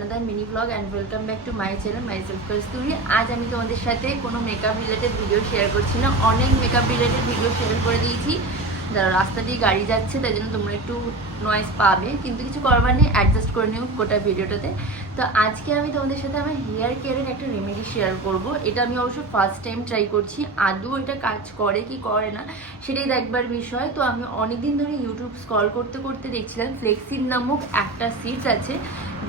Another mini vlog and welcome back to my channel মাই সেলফ কস্তুরি। আজ আমি তোমাদের সাথে কোনো মেকআপ রিলেটেড ভিডিও শেয়ার করছি না, অনেক মেকআপ রিলেটেড ভিডিও শেয়ার করে দিয়েছি। যারা রাস্তা দিয়ে গাড়ি যাচ্ছে তাই জন্য তোমরা একটু নয়েজ পাবে, কিন্তু কিছু করবার নেই, অ্যাডজাস্ট করে নিও গোটা ভিডিওটাতে। তো আজকে আমি তোমাদের সাথে আমার হেয়ার কেয়ারের একটা রেমেডি শেয়ার করব। এটা আমি অবশ্য ফার্স্ট টাইম ট্রাই করছি, আদৌ এটা কাজ করে কি করে না সেটাই দেখবার বিষয়। তো আমি অনেকদিন ধরে ইউটিউব স্ক্রল করতে করতে দেখছিলাম ফ্লেক্সিড নামক একটা সিডস আছে,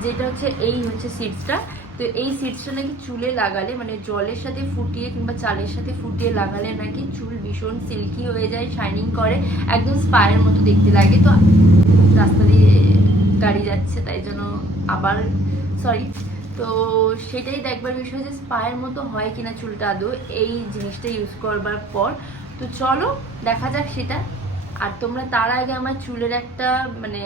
যেটা হচ্ছে এই হচ্ছে সিডসটা। তো এই সিডসটা নাকি চুলে লাগালে, মানে জলের সাথে ফুটিয়ে কিংবা চালের সাথে ফুটিয়ে লাগালে নাকি চুল ভীষণ সিল্কি হয়ে যায়, শাইনিং করে, একদম স্পায়ের মতো দেখতে লাগে। তো রাস্তা দিয়ে গাড়ি যাচ্ছে তাই জন্য আবার সরি, তো সেটাই দেখবার বিষয় যে স্পায়ের মতো হয় কিনা চুলটা আদৌ এই জিনিসটা ইউজ করবার পর। তো চলো দেখা যাক সেটা। আর তোমরা তার আগে আমার চুলের একটা মানে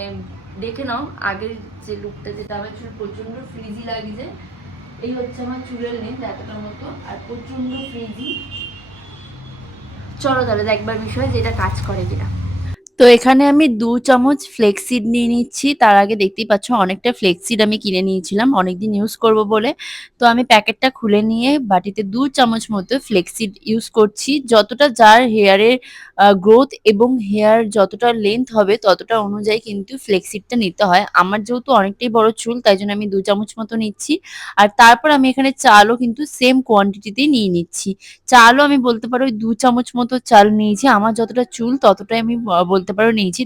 দেখে নাও আগের যে লুকটা, যেটা আমার চুল প্রচন্ড ফ্রিজি লাগছে। এই হচ্ছে আমার চুলের লেন্থ এতটার মতো, আর প্রচন্ড ফ্রিজি। চলো তাহলে দেখবার বিষয় যে এটা কাজ করে কিনা। তো এখানে আমি 2 চামচ ফ্লেক্সিড নিয়ে নিচ্ছি। তার আগে দেখতেই পাচ্ছ অনেকটা ফ্লেক্সিড আমি কিনে নিয়েছিলাম অনেকদিন ইউজ করব বলে। তো আমি প্যাকেটটা খুলে নিয়ে বাটিতে 2 চামচ মতো ফ্লেক্সিড ইউজ করছি। যতটা যার হেয়ারের গ্রোথ এবং হেয়ার যতটা লেন্থ হবে ততটা অনুযায়ী কিন্তু ফ্লেক্সিডটা নিতে হয়। আমার যেহেতু অনেকটাই বড় চুল তাই জন্য আমি 2 চামচ মতো নিচ্ছি। আর তারপর আমি এখানে চালও কিন্তু সেম কোয়ান্টিটিতেই নিয়ে নিচ্ছি। চালও আমি বলতে পারো ওই 2 চামচ মতো চাল নিয়েছি। আমার যতটা চুল ততটাই আমি বলতে পারো নিয়েছি।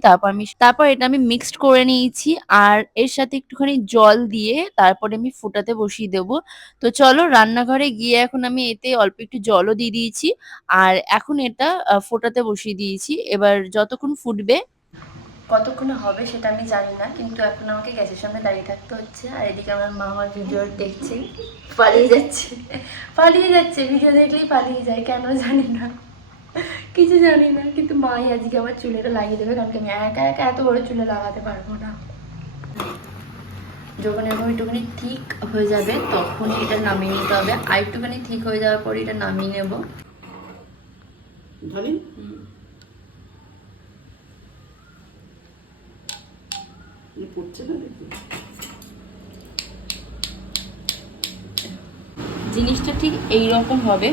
তারপর এটা আমি মিক্সড করে নিয়েছি। আর এর সাথে একটুখানি জল দিয়ে তারপরে আমি ফোটাতে বসিয়ে দেবো। তো চলো রান্নাঘরে গিয়ে এখন আমি এতে অল্প একটু জলও দিয়ে দিয়েছি। আর এখন এটা ফোটাতে বসিয়ে দিয়েছি। এবার যতক্ষণ ফুটবে, কতক্ষণে হবে সেটা আমি জানি না, কিন্তু এখন আমাকে গ্যাসের সামনে দাঁড়িয়ে থাকতে হচ্ছে। আর এদিকে আমার মা আমার ভিডিও দেখছে, পালিয়ে যাচ্ছে পালিয়ে যাচ্ছে, ভিডিও দেখলেই পালিয়ে যায়, কেন জানি না, কিছু জানি না। কিন্তু মাই আজকে আমার চুলেটা লাগিয়ে দেবে, কারণ কি আমি একা একা এত বড় চুলে লাগাতে পারবো না। যখন এরকম একটুখানি ঠিক হয়ে যাবে তখনই এটা নামিয়ে নিতে হবে। আর একটুখানি ঠিক হয়ে যাওয়ার পর এটা নামিয়ে নেবো। জিনিসটা ঠিক এইরকম হবে,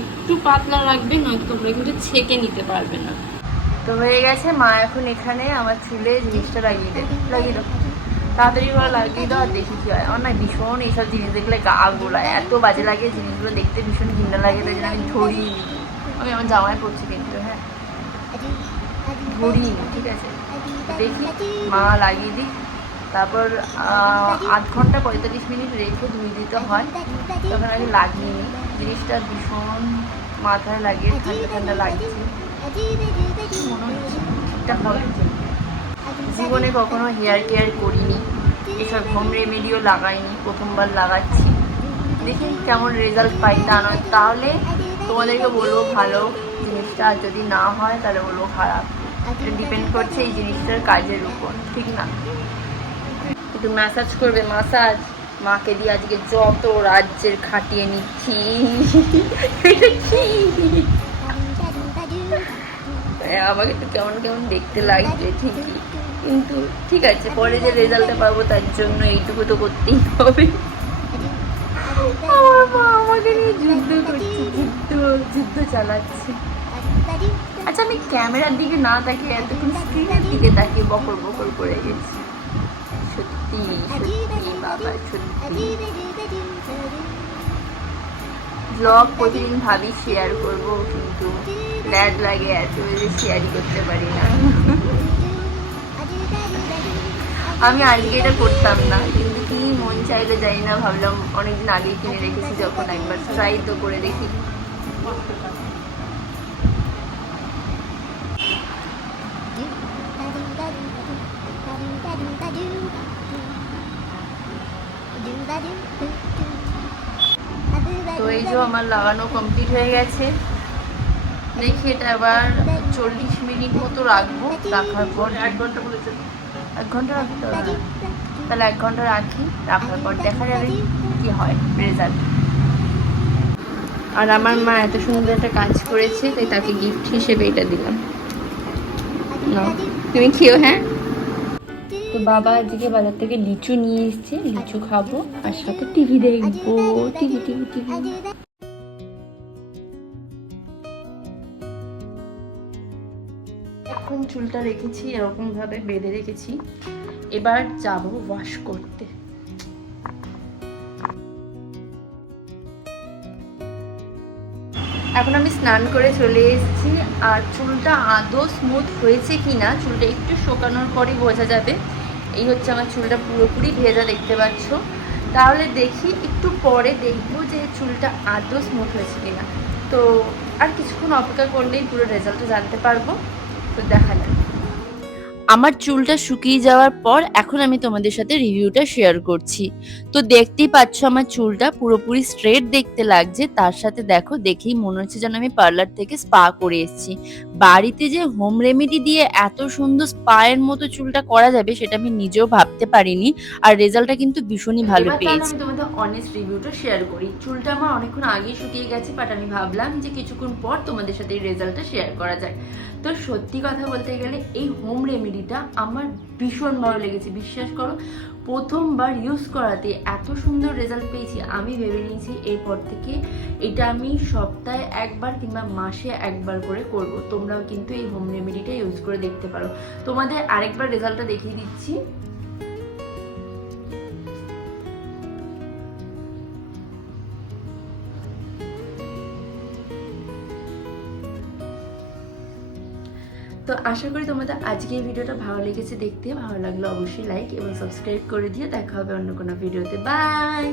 একটু পাতলা লাগবে, নয়তো তোমরা কিন্তু ছেঁকে নিতে পারবে না। তো হয়ে গেছে, মা এখন এখানে আমার চুলে জিনিসটা লাগিয়ে দেবে। লাগিয়ে দাও তাড়াতাড়ি করে, লাগিয়ে দাও। আর দেখি কি হয়। আমার না ভীষণ এইসব জিনিস দেখলে গা গোলায়, এত বাজে লাগে জিনিসগুলো দেখতে, ভীষণ ঘৃণা লাগে, তাই জন্য আমি ধরিয়ে নিই। আমি আমার জামায় পড়ছি কিন্তু, হ্যাঁ ধরিয়ে নিই, ঠিক আছে। দেখি মা লাগিয়ে দিই, তারপর আধ ঘন্টা 45 মিনিট রেখে ধুয়ে দিতে হয়। তখন আগে লাগিয়ে নিই। জিনিসটা ভীষণ মাথায় লাগিয়ে ঠান্ডা ঠান্ডা লাগছে, মনে হচ্ছে ঠিকঠাক হবে। জীবনে কখনো হেয়ার কেয়ার করিনি, এসব হোম রেমেডিও লাগাইনি, প্রথমবার লাগাচ্ছি। দেখি কেমন রেজাল্ট পাই। তা নয় তাহলে তোমাদেরকে বলবো ভালো জিনিসটা, আর যদি না হয় তাহলে বলবো খারাপ। এটা ডিপেন্ড করছে এই জিনিসটার কাজের উপর, ঠিক না। একটু ম্যাসাজ করবে, ম্যাসাজ মাকে দিয়ে আজকে যত রাজ্যের খাটিয়ে নিচ্ছি। এটা কি আমাকে একটু কেমন কেমন দেখতে লাগছে ঠিকই, কিন্তু ঠিক আছে, পরে যে রেজাল্টটা পাবো তার জন্য এইটুকু তো করতেই হবে। আমার মা আমাকে নিয়ে যুদ্ধ করছে, যুদ্ধ চালাচ্ছে। আচ্ছা আমি ক্যামেরার দিকে না তাকিয়ে এতক্ষণ স্ক্রিনের দিকে তাকিয়ে বকর বকর করে গেছি। সত্যি সত্যি বাবা, সত্যি ব্লগ প্রতিদিন ভাবি শেয়ার করব, কিন্তু ল্যাড লাগে এত যে শেয়ারই করতে পারি না। আমি আজকে এটা করতাম না, কিন্তু কি মন চাইলে যাই না, ভাবলাম অনেকদিন আগেই কিনে রেখেছি যখন, একবার ট্রাই তো করে দেখি। তো এই যে আমার লাগানো কমপ্লিট হয়ে গেছে। দেখি এটা আবার 40 মিনিট মতো রাখবো। রাখার পর 1 ঘন্টা বলেছে, 1 ঘন্টা রাখতে হবে, তাহলে 1 ঘন্টা রাখি। রাখার পর দেখা যাবে কি হয় রেজাল্ট। আর আমার মা এত সুন্দর একটা কাজ করেছে, তাই তাকে গিফট হিসেবে এটা দিলাম। না তুমি খেও, হ্যাঁ তো বাবা আজকে বাজার থেকে লিচু নিয়ে এসছে, লিচু খাবো আর সাথে টিভি দেখবো। TV TV TV. এখন চুলটা রেখেছি এরকম ভাবে বেঁধে রেখেছি, এবার যাব ওয়াশ করতে। এখন আমি স্নান করে চলে এসেছি, আর চুলটা আদৌ স্মুথ হয়েছে কিনা চুলটা একটু শুকানোর পরই বোঝা যাবে। এই হচ্ছে আমার চুলটা পুরোপুরি ভেজা দেখতে পাচ্ছ। তাহলে দেখি একটু পরে দেখবো যে চুলটা আদৌ স্মুথ হয়েছে কিনা। তো আর কিছুক্ষণ অপেক্ষা করলেই পুরো রেজাল্টটা জানতে পারবো। তো দেখা যাক। আমার চুলটা শুকিয়ে যাওয়ার পর এখন আমি তোমাদের সাথে রিভিউটা শেয়ার করছি। তো দেখতেই পাচ্ছ আমার চুলটা পুরোপুরি স্ট্রেট দেখতে লাগছে, তার সাথে দেখো দেখেই মনে হচ্ছে যেন আমি পার্লার থেকে স্পা করে এসেছি। বাড়িতে যে হোম রেমেডি দিয়ে এত সুন্দর স্পায়ের মতো চুলটা করা যাবে সেটা আমি নিজেও ভাবতে পারিনি, আর রেজাল্টটা কিন্তু ভীষণই ভালো পেয়েছি। আমি তোমাদের অনেস্ট রিভিউটা শেয়ার করি। চুলটা আমার অনেকক্ষণ আগেই শুকিয়ে গেছে, বাট আমি ভাবলাম যে কিছুক্ষণ পর তোমাদের সাথে এই রেজাল্টটা শেয়ার করা যায়। তো সত্যি কথা বলতে গেলে এই হোম রেমেডিটা আমার ভীষণ ভালো লেগেছে। বিশ্বাস করো, প্রথমবার ইউজ করাতে এত সুন্দর রেজাল্ট পেয়েছি, আমি ভেবে নিয়েছি এরপর থেকে এটা আমি সপ্তাহে একবার কিংবা মাসে একবার করে করব। তোমরাও কিন্তু এই হোম রেমেডিটা ইউজ করে দেখতে পারো। তোমাদের আরেকবার রেজাল্টটা দেখিয়ে দিচ্ছি। তো আশা করি তোমাদের আজকে এই ভিডিওটা ভালো লেগেছে দেখতে। ভালো লাগলে অবশ্যই লাইক এবং সাবস্ক্রাইব করে দিয়ে দেখা হবে অন্য কোনো ভিডিওতে। বাই।